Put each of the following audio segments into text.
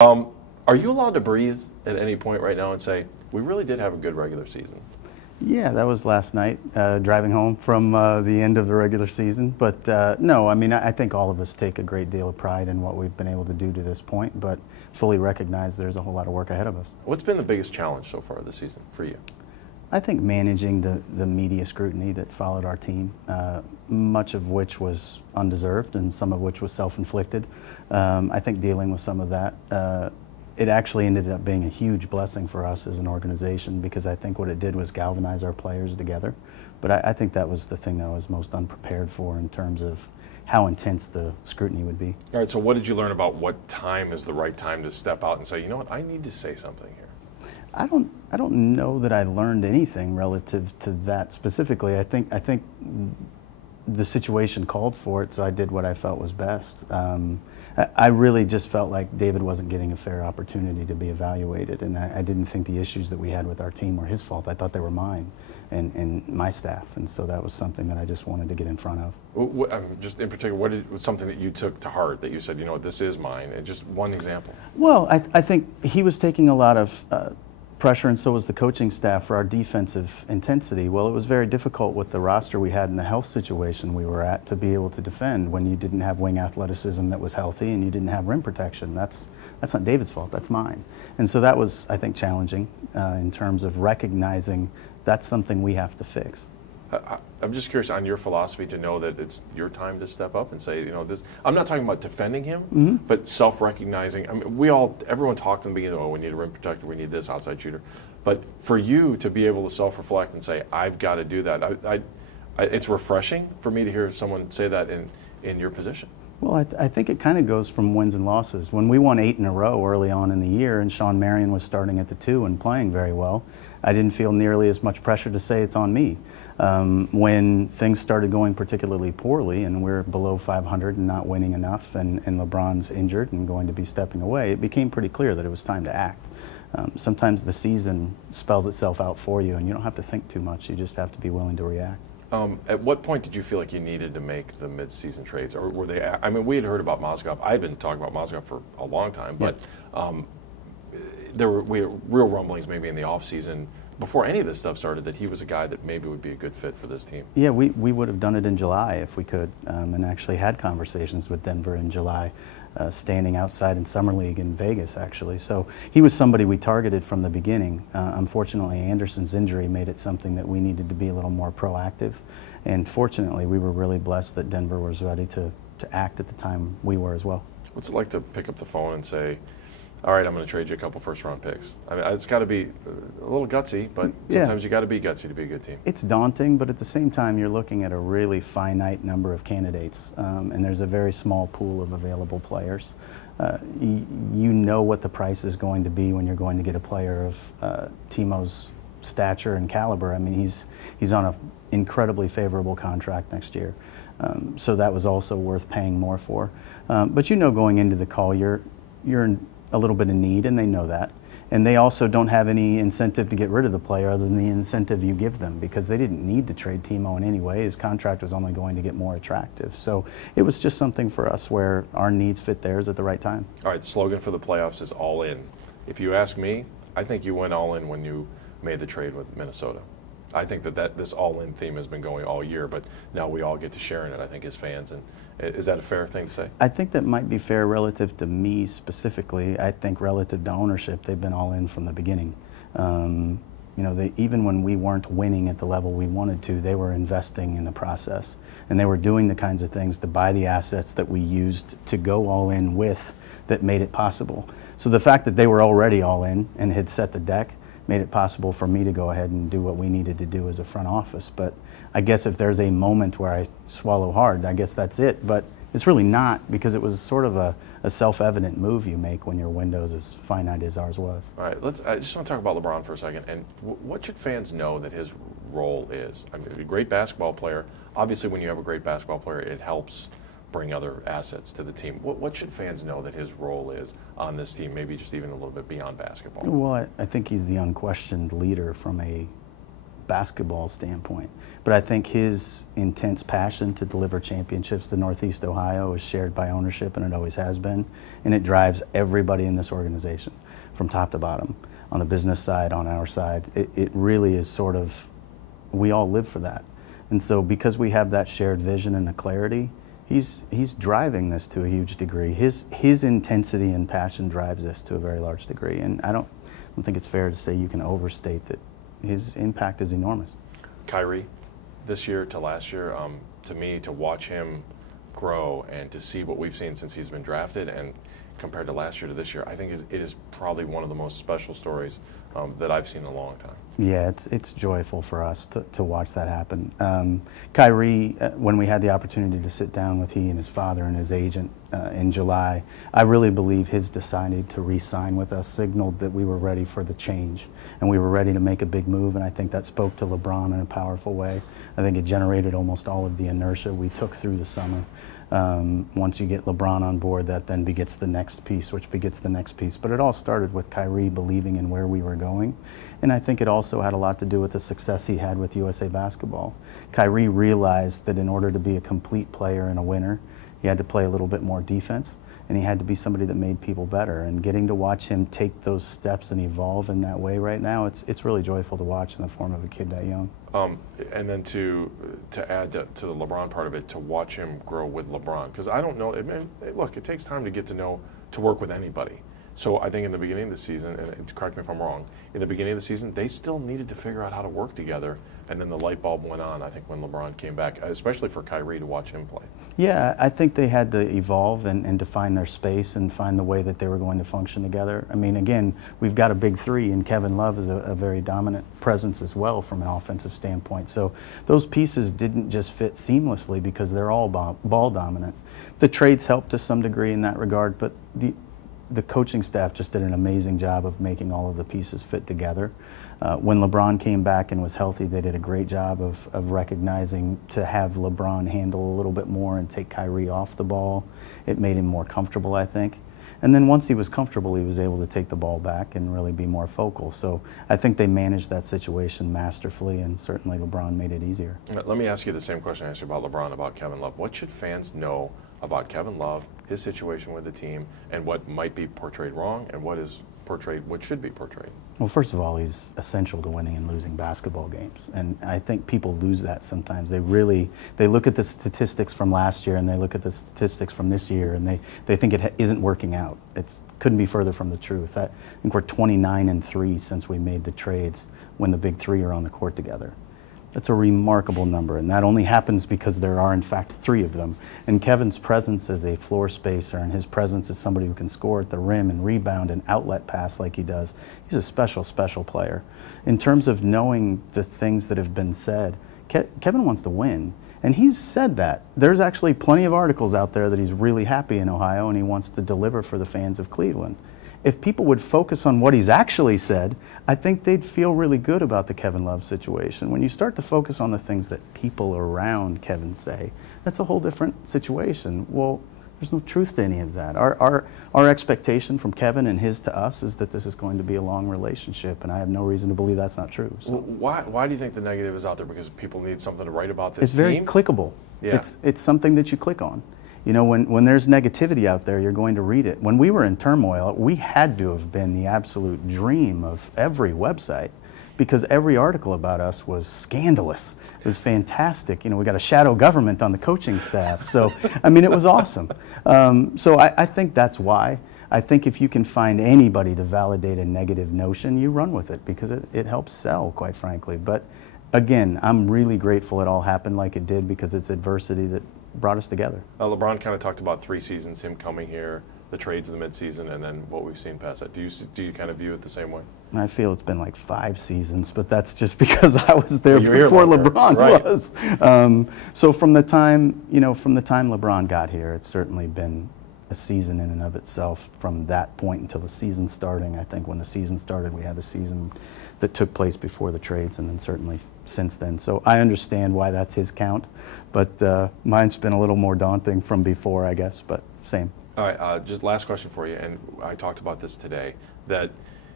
Are you allowed to breathe at any point right now and say, we really did have a good regular season? Yeah, that was last night, driving home from the end of the regular season. But no, I mean, I think all of us take a great deal of pride in what we've been able to do to this point, but fully recognize there's a whole lot of work ahead of us. What's been the biggest challenge so far this season for you? I think managing the media scrutiny that followed our team, much of which was undeserved and some of which was self-inflicted. I think dealing with some of that, it actually ended up being a huge blessing for us as an organization, because I think what it did was galvanize our players together. But I think that was the thing that I was most unprepared for in terms of how intense the scrutiny would be. All right, so what did you learn about what time is the right time to step out and say, you know what, I need to say something here? I don't know that I learned anything relative to that specifically. I think the situation called for it, so I did what I felt was best. I really just felt like David wasn't getting a fair opportunity to be evaluated, and I didn't think the issues that we had with our team were his fault. I thought they were mine and my staff, and so that was something that I just wanted to get in front of. Just in particular, what was something that you took to heart that you said, you know what, this is mine, and just one example? Well, I think he was taking a lot of pressure, and so was the coaching staff, for our defensive intensity. Well, it was very difficult with the roster we had and the health situation we were at to be able to defend when you didn't have wing athleticism that was healthy and you didn't have rim protection. That's not David's fault, that's mine. And so that was, I think, challenging in terms of recognizing that's something we have to fix. I'm just curious on your philosophy to know that it's your time to step up and say, you know, this. I'm not talking about defending him, but self-recognizing. I mean, everyone talked in the beginning, oh, we need a rim protector, we need this outside shooter. But for you to be able to self-reflect and say, I've got to do that, it's refreshing for me to hear someone say that in your position. Well, I think it kind of goes from wins and losses. When we won 8 in a row early on in the year and Sean Marion was starting at the 2 and playing very well, I didn't feel nearly as much pressure to say it's on me. When things started going particularly poorly and we're below 500 and not winning enough, and LeBron's injured and going to be stepping away, it became pretty clear that it was time to act. Sometimes the season spells itself out for you and you don't have to think too much, you just have to be willing to react. At what point did you feel like you needed to make the mid-season trades, or were they? I mean, we had heard about Mozgov. I'd been talking about Mozgov for a long time, but we had real rumblings maybe in the off-season before any of this stuff started that he was a guy that maybe would be a good fit for this team. Yeah, we would have done it in July if we could, and actually had conversations with Denver in July, standing outside in Summer League in Vegas, actually. So he was somebody we targeted from the beginning. Unfortunately, Anderson's injury made it something that we needed to be a little more proactive. And fortunately, we were really blessed that Denver was ready to act at the time we were as well. What's it like to pick up the phone and say, all right, I'm going to trade you a couple first-round picks? I mean, it's got to be a little gutsy, but sometimes you got to be gutsy to be a good team. It's daunting, but at the same time, you're looking at a really finite number of candidates, and there's a very small pool of available players. You know what the price is going to be when you're going to get a player of Timo's stature and caliber. I mean, he's on an incredibly favorable contract next year, so that was also worth paying more for. But you know, going into the call, you're in a little bit of need, and they know that. And they also don't have any incentive to get rid of the player other than the incentive you give them, because they didn't need to trade Timo in any way. His contract was only going to get more attractive. So it was just something for us where our needs fit theirs at the right time. All right, the slogan for the playoffs is all in. If you ask me, I think you went all in when you made the trade with Minnesota. I think that this all-in theme has been going all year, but now we all get to share in it, I think, as fans. And is that a fair thing to say? I think that might be fair relative to me specifically. I think relative to ownership, they've been all in from the beginning. You know, even when we weren't winning at the level we wanted to, they were investing in the process. And they were doing the kinds of things to buy the assets that we used to go all in with that made it possible. So the fact that they were already all in and had set the deck made it possible for me to go ahead and do what we needed to do as a front office. But I guess if there's a moment where I swallow hard, I guess that's it. But it's really not, because it was sort of a self-evident move you make when your window's as finite as ours was. All right, I just want to talk about LeBron for a second. And what should fans know that his role is? I mean, a great basketball player. Obviously, when you have a great basketball player, it helps bring other assets to the team. What should fans know that his role is on this team, maybe just even a little bit beyond basketball? Well, I think he's the unquestioned leader from a basketball standpoint. But I think his intense passion to deliver championships to Northeast Ohio is shared by ownership, and it always has been. And it drives everybody in this organization from top to bottom, on the business side, on our side. It really is sort of, we all live for that. And so because we have that shared vision and the clarity, he's driving this to a huge degree. His intensity and passion drives this to a very large degree. And I don't think it's fair to say you can overstate that his impact is enormous. Kyrie, this year to last year, to me, to watch him grow and to see what we've seen since he's been drafted and compared to last year to this year, I think it is probably one of the most special stories that I've seen in a long time. Yeah, it's joyful for us to watch that happen. Kyrie, when we had the opportunity to sit down with he and his father and his agent in July, I really believe his deciding to re-sign with us signaled that we were ready for the change and we were ready to make a big move, and I think that spoke to LeBron in a powerful way. I think it generated almost all of the inertia we took through the summer. Once you get LeBron on board, that then begets the next piece, which begets the next piece. But it all started with Kyrie believing in where we were going. And I think it also had a lot to do with the success he had with USA Basketball. Kyrie realized that in order to be a complete player and a winner, he had to play a little bit more defense, and he had to be somebody that made people better. And getting to watch him take those steps and evolve in that way right now, it's really joyful to watch in the form of a kid that young. And then to add to the LeBron part of it, to watch him grow with LeBron, because I don't know. Look, it takes time to get to know, to work with anybody. So I think in the beginning of the season, and correct me if I'm wrong, in the beginning of the season, they still needed to figure out how to work together, and then the light bulb went on, I think, when LeBron came back, especially for Kyrie to watch him play. Yeah, I think they had to evolve and define their space and find the way that they were going to function together. I mean, again, we've got a big three, and Kevin Love is a very dominant presence as well from an offensive standpoint. So those pieces didn't just fit seamlessly because they're all ball dominant. The trades helped to some degree in that regard, but the coaching staff just did an amazing job of making all of the pieces fit together. When LeBron came back and was healthy, they did a great job of recognizing to have LeBron handle a little bit more and take Kyrie off the ball. It made him more comfortable, I think. And then once he was comfortable, he was able to take the ball back and really be more focal. So I think they managed that situation masterfully, and certainly LeBron made it easier. Let me ask you the same question I asked you about LeBron, about Kevin Love. What should fans know about Kevin Love, his situation with the team, and what might be portrayed wrong, and what is portrayed, what should be portrayed? Well, first of all, he's essential to winning and losing basketball games, and I think people lose that sometimes. They look at the statistics from last year and they look at the statistics from this year, and they think it isn't working out. It couldn't be further from the truth. I think we're 29-3 since we made the trades when the big three are on the court together. That's a remarkable number, and that only happens because there are, in fact, three of them. And Kevin's presence as a floor spacer and his presence as somebody who can score at the rim and rebound and outlet pass like he does, he's a special, special player. In terms of knowing the things that have been said, Kevin wants to win, and he's said that. There's actually plenty of articles out there that he's really happy in Ohio and he wants to deliver for the fans of Cleveland. If people would focus on what he's actually said, I think they'd feel really good about the Kevin Love situation. When you start to focus on the things that people around Kevin say, that's a whole different situation. Well, there's no truth to any of that. Our expectation from Kevin and his to us is that this is going to be a long relationship, and I have no reason to believe that's not true. So. Why do you think the negative is out there? Because people need something to write about this It's very clickable. Yeah. It's something that you click on. You know, when there's negativity out there, you're going to read it. When we were in turmoil, we had to have been the absolute dream of every website, because every article about us was scandalous. It was fantastic. You know, we got a shadow government on the coaching staff. So, I mean, it was awesome. So I think that's why. I think if you can find anybody to validate a negative notion, you run with it, because it helps sell, quite frankly. But again, I'm really grateful it all happened like it did, because it's adversity that brought us together. LeBron kind of talked about 3 seasons, him coming here, the trades in the midseason, and then what we've seen past that. Do you kind of view it the same way? I feel it's been like 5 seasons, but that's just because I was there before LeBron was. So from the time LeBron got here, it's certainly been a season in and of itself from that point until the season starting. I think when the season started, we had the season that took place before the trades, and then certainly since then. So I understand why that's his count, but mine's been a little more daunting from before, I guess, but same. All right, just last question for you, and I talked about this today, that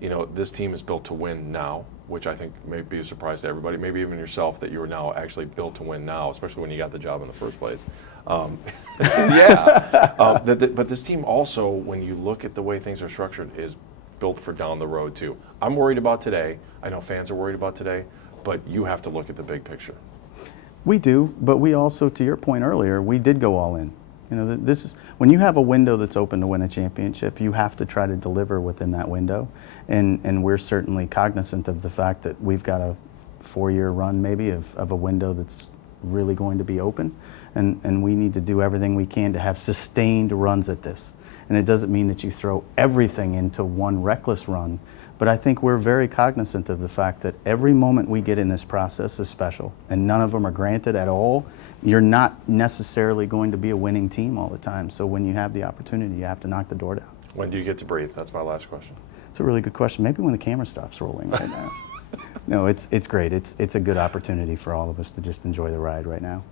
you know, this team is built to win now, which I think may be a surprise to everybody, maybe even yourself, that you are now actually built to win now, especially when you got the job in the first place. But this team also, when you look at the way things are structured, is built for down the road too. I'm worried about today. I know fans are worried about today, but you have to look at the big picture. We do, but we also, to your point earlier, we did go all in. You know, this is when you have a window that's open to win a championship, you have to try to deliver within that window, and we're certainly cognizant of the fact that we've got a 4-year run maybe of a window that's really going to be open, and we need to do everything we can to have sustained runs at this. And it doesn't mean that you throw everything into one reckless run, but I think we're very cognizant of the fact that every moment we get in this process is special, and none of them are granted at all. You're not necessarily going to be a winning team all the time, so when you have the opportunity, you have to knock the door down. When do you get to breathe? That's my last question. It's a really good question. Maybe when the camera stops rolling right now. No, it's great. It's a good opportunity for all of us to just enjoy the ride right now.